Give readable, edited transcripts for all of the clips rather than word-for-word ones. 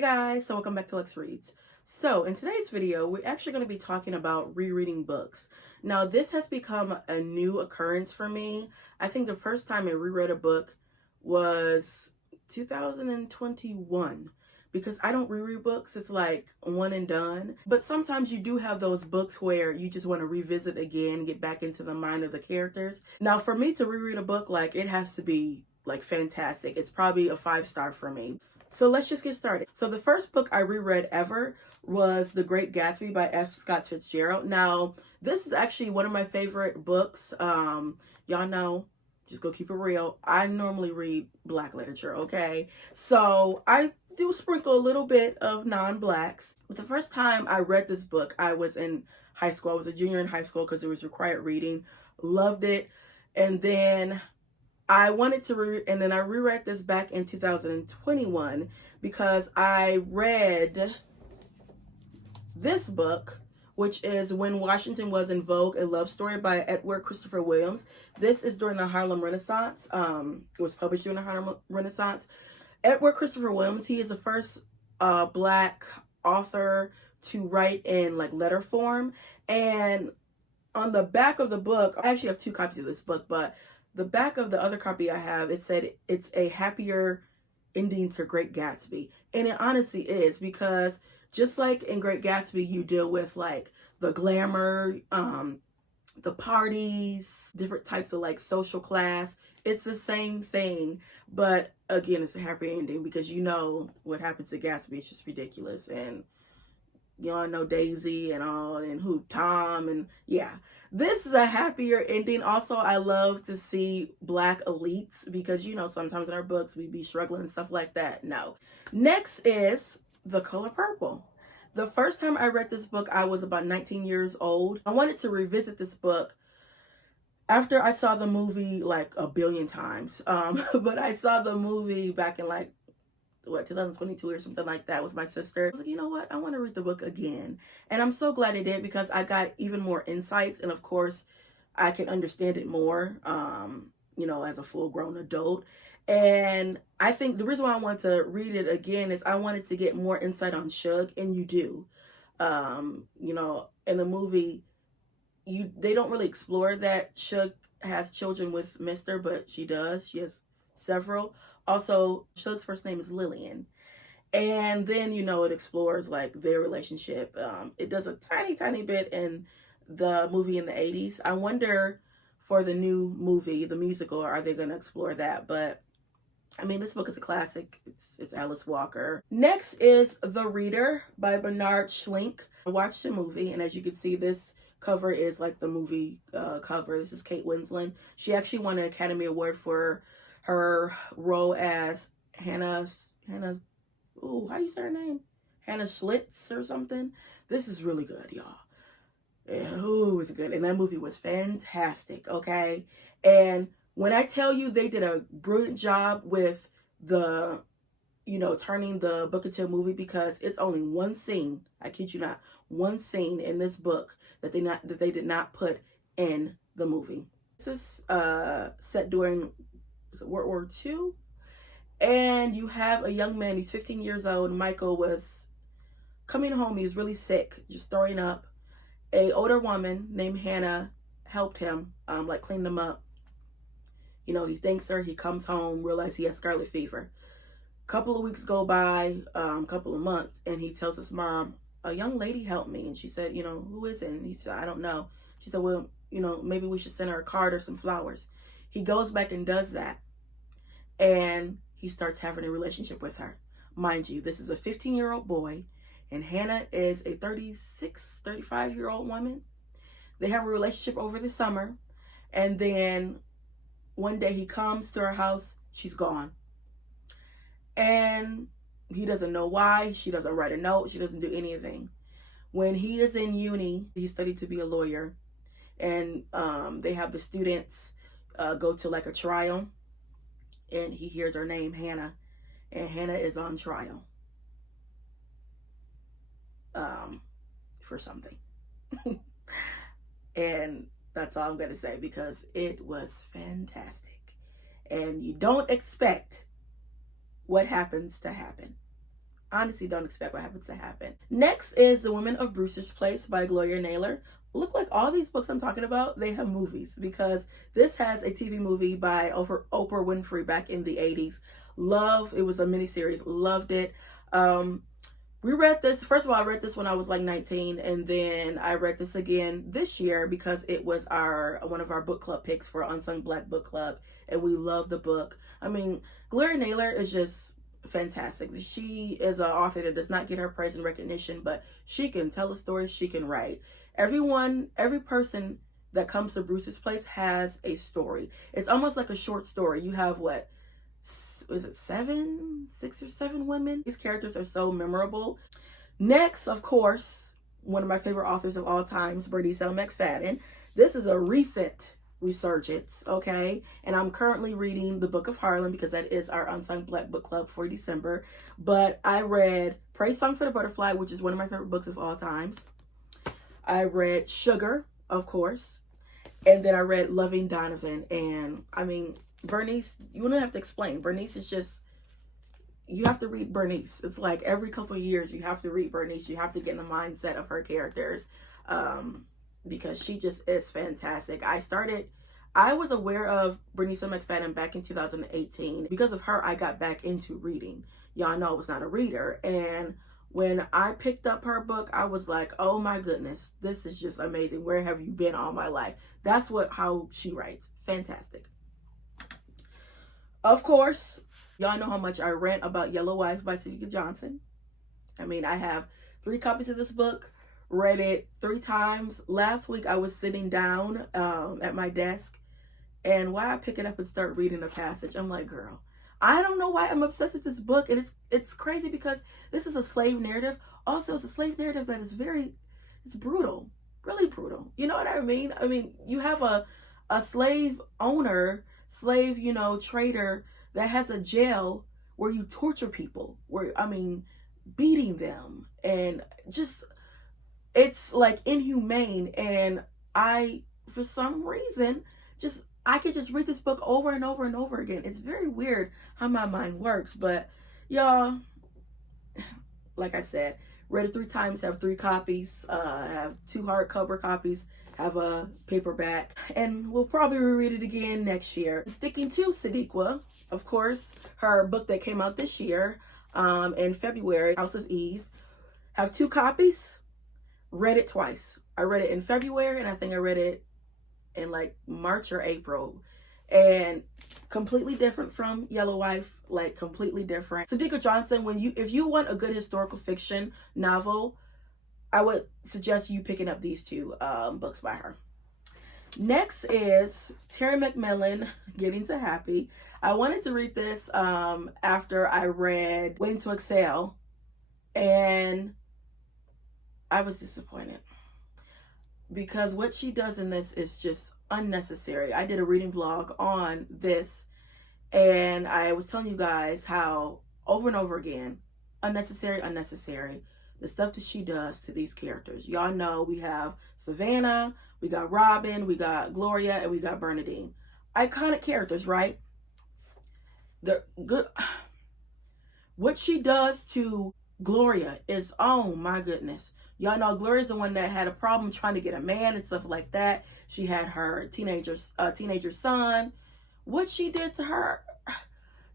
Hey guys, so welcome back to Lex Reads. So in today's video, we're actually going to be talking about rereading books. Now this has become a new occurrence for me. I think the first time I reread a book was 2021 because I don't reread books. It's like one and done. But sometimes you do have those books where you just want to revisit again, get back into the mind of the characters. Now for me to reread a book, like it has to be like fantastic. It's probably a 5-star for me. So let's just get started. So the first book I reread ever was The Great Gatsby by F. Scott Fitzgerald. Now, this is actually one of my favorite books. Y'all know, just go keep it real. I normally read Black literature, okay? So I do sprinkle a little bit of non-Blacks. But the first time I read this book, I was in high school. I was a junior in high school because it was required reading. Loved it. And then I wanted to and then I reread this back in 2021 because I read this book, which is When Washington Was in Vogue, a love story by Edward Christopher Williams. This is during the Harlem Renaissance. It was published during the Harlem Renaissance. Edward Christopher Williams, he is the first Black author to write in like letter form. And on the back of the book, I actually have 2 copies of this book, but the back of the other copy I have, it said it's a happier ending to Great Gatsby. And it honestly is, because just like in Great Gatsby, you deal with like the glamour, the parties, different types of like social class. It's the same thing, but again, it's a happy ending because you know what happens to Gatsby. It's just ridiculous. And y'all know Daisy and all, and who Tom, and yeah, this is a happier ending. Also, I love to see Black elites because you know sometimes in our books we be struggling and stuff like that. No. Next is The Color Purple. The first time I read this book, I was about 19 years old. I wanted to revisit this book after I saw the movie like a billion times. But I saw the movie back in like 2022 or something like that with my sister. I was like, you know what? I want to read the book again. And I'm so glad I did because I got even more insights. And of course, I can understand it more, you know, as a full-grown adult. And I think the reason why I want to read it again is I wanted to get more insight on Suge, and you do. You know, in the movie, they don't really explore that Suge has children with Mr., but she does. She has several. Also, Suge's first name is Lillian. And then, you know, it explores like their relationship. It does a tiny bit in the movie in the 80s. I wonder for the new movie, the musical, are they going to explore that? But I mean, this book is a classic. It's Alice Walker. Next is The Reader by Bernard Schlink. I watched the movie, and as you can see, this cover is like the movie cover. This is Kate Winslet. She actually won an Academy Award for her role as Hannah, ooh, how do you say her name? Hannah Schlitz or something. This is really good, y'all. Ooh, it's good. And that movie was fantastic, okay? And when I tell you they did a brilliant job with the, you know, turning the book into a movie, because it's only one scene, I kid you not, one scene in this book that they did not put in the movie. This is set during World War II, and you have a young man. He's 15 years old. Michael was coming home. He was really sick, just throwing up. A older woman named Hannah helped him, like cleaned him up. You know, he thanks her. He comes home, realizes he has scarlet fever. Couple of weeks go by, couple of months, and he tells his mom, a young lady helped me. And she said, you know, who is it? And he said, I don't know. She said, well, you know, maybe we should send her a card or some flowers. He goes back and does that. And he starts having a relationship with her. Mind you, this is a 15-year-old boy, and Hannah is a 35-year-old woman. They have a relationship over the summer. And then one day he comes to her house. She's gone. And he doesn't know why. She doesn't write a note. She doesn't do anything. When he is in uni, he studied to be a lawyer. And they have the students go to like a trial. And he hears her name, Hannah. And Hannah is on trial. For something. And that's all I'm going to say, because it was fantastic. And you don't expect what happens to happen. honestly don't expect what happens to happen. Next is The Women of Brewster's Place by Gloria Naylor. Look, like all these books I'm talking about, they have movies, because this has a TV movie by Oprah Winfrey back in the 80s. It was a miniseries, loved it. We read this, first of all, I read this when I was like 19, and then I read this again this year because it was one of our book club picks for Unsung Black Book Club, and we love the book. I mean, Gloria Naylor is just fantastic. She is an author that does not get her praise and recognition, but she can tell a story, she can write. Every person that comes to Brewster's Place has a story. It's almost like a short story. You have what? Is it 6 or 7 women? These characters are so memorable. Next, of course, one of my favorite authors of all times, Bernice L. McFaden. This is a recent resurgence, okay? And I'm currently reading The Book of Harlem because that is our Unsung Black Book Club for December. But I read Praise Song for the Butterfly, which is one of my favorite books of all times. I read Sugar, of course. And then I read Loving Donovan. And I mean, Bernice, you don't have to explain. Bernice is just, you have to read Bernice. It's like every couple of years you have to read Bernice. You have to get in the mindset of her characters, because she just is fantastic. I was aware of Bernice McFadden back in 2018. Because of her, I got back into reading. Y'all know I was not a reader. And when I picked up her book, I was like, oh my goodness, this is just amazing. Where have you been all my life? That's how she writes. Fantastic. Of course, y'all know how much I rant about Yellow Wife by Sidika Johnson. I mean, I have 3 copies of this book, read it 3 times. Last week, I was sitting down at my desk, and why I pick it up and start reading a passage, I'm like, girl, I don't know why I'm obsessed with this book. And it's crazy because this is a slave narrative. Also, it's a slave narrative that is it's brutal, really brutal. You know what I mean? I mean, you have a slave owner, trader that has a jail where you torture people, beating them, and just, it's like inhumane. And for some reason, I could just read this book over and over and over again. It's very weird how my mind works, but y'all, like I said, read it 3 times, have 3 copies, have 2 hardcover copies, have a paperback, and we'll probably reread it again next year. Sticking to Sidika, of course, her book that came out this year, in February, House of Eve, have 2 copies, read it twice. I read it in February, and I think I read it in like March or April, and completely different from Yellow Wife, like completely different. Sidika Johnson, if you want a good historical fiction novel, I would suggest you picking up these 2 books by her. Next is Terry McMillan, Getting to Happy. I wanted to read this after I read Waiting to Exhale, and I was disappointed, because what she does in this is just unnecessary. I did a reading vlog on this, and I was telling you guys how over and over again, unnecessary, the stuff that she does to these characters. Y'all know we have Savannah, we got Robin, we got Gloria, and we got Bernadine. Iconic characters, right? They're good. What she does to Gloria is, oh my goodness. Y'all know Gloria's the one that had a problem trying to get a man and stuff like that. She had her teenager son. What she did to her,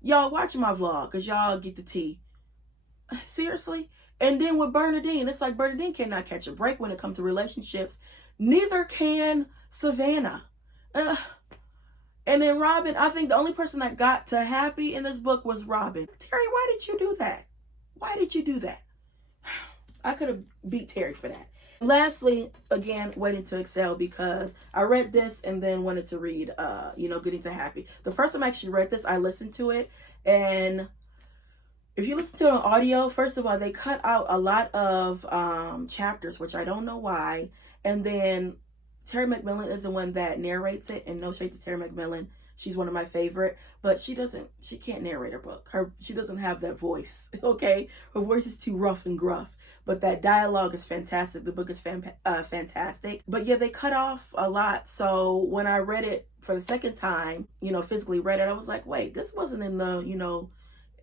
y'all watch my vlog because y'all get the tea. Seriously? And then with Bernadine, it's like Bernadine cannot catch a break when it comes to relationships. Neither can Savannah. And then Robin, I think the only person that got to happy in this book was Robin. Terry, why did you do that? Why did you do that? I could have beat Terry for that. Lastly, again, Waiting to Exhale, because I read this and then wanted to read, Getting to Happy. The first time I actually read this, I listened to it, and if you listen to it on audio, first of all, they cut out a lot of chapters, which I don't know why. And then Terry McMillan is the one that narrates it, and no shade to Terry McMillan. She's one of my favorite, but she can't narrate her book. She doesn't have that voice, okay? Her voice is too rough and gruff, but that dialogue is fantastic. The book is fantastic. But yeah, they cut off a lot. So when I read it for the second time, physically read it, I was like, wait, this wasn't in the,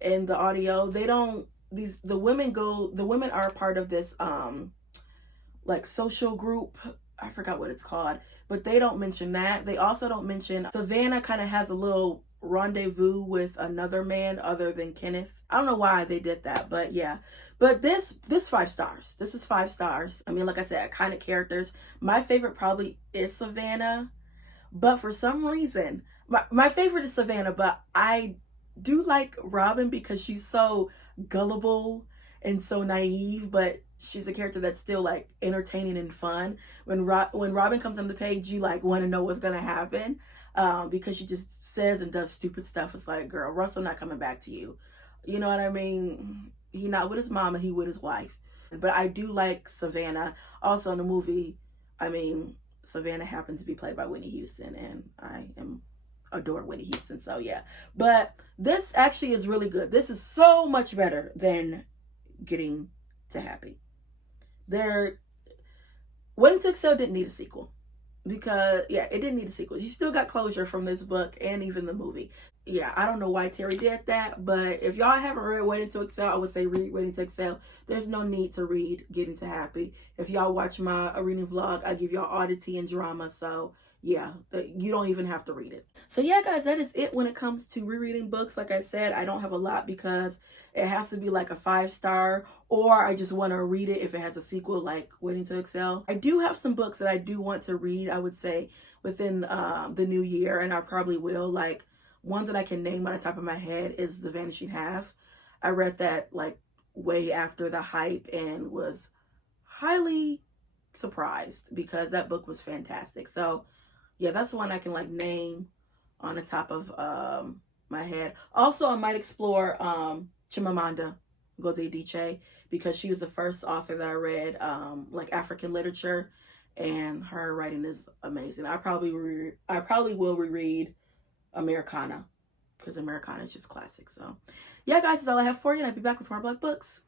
in the audio. They don't the women are a part of this like social group. I forgot what it's called, but they don't mention that. They also don't mention Savannah kind of has a little rendezvous with another man other than Kenneth. I don't know why they did that, but yeah. But this 5 stars. This is 5 stars. I mean, like I said, kind of characters. My favorite probably is Savannah, but for some reason, my favorite is Savannah, but I do like Robin because she's so gullible and so naive, but she's a character that's still like entertaining and fun. When Robin comes on the page, you like want to know what's gonna happen, because she just says and does stupid stuff. It's like, girl, Russell not coming back to you. You know what I mean? He not with his mom and he with his wife. But I do like Savannah. Also in the movie, I mean, Savannah happens to be played by Whitney Houston, and I adore Whitney Houston, so yeah. But this actually is really good. This is so much better than Getting to Happy. Waiting to Exhale didn't need a sequel, because yeah, it didn't need a sequel. You still got closure from this book and even the movie. Yeah, I don't know why Terry did that, but if y'all haven't read Waiting to Exhale, I would say read Waiting to Exhale. There's no need to read Getting to Happy. If y'all watch my reading vlog, I give y'all oddity and drama, so yeah, you don't even have to read it. So yeah, guys, that is it when it comes to rereading books. Like I said, I don't have a lot because it has to be like a 5-star, or I just want to read it if it has a sequel like Waiting to Exhale. I do have some books that I do want to read, I would say, within the new year, and I probably will. Like, one that I can name on the top of my head is The Vanishing Half. I read that like way after the hype and was highly surprised because that book was fantastic. So yeah, that's the one I can like name on the top of my head. Also, I might explore Chimamanda Ngozi Adichie, because she was the first author that I read like African literature, and her writing is amazing. I probably will reread Americana, because Americana is just classic. So yeah, guys, that's all I have for you, and I'll be back with more Black books.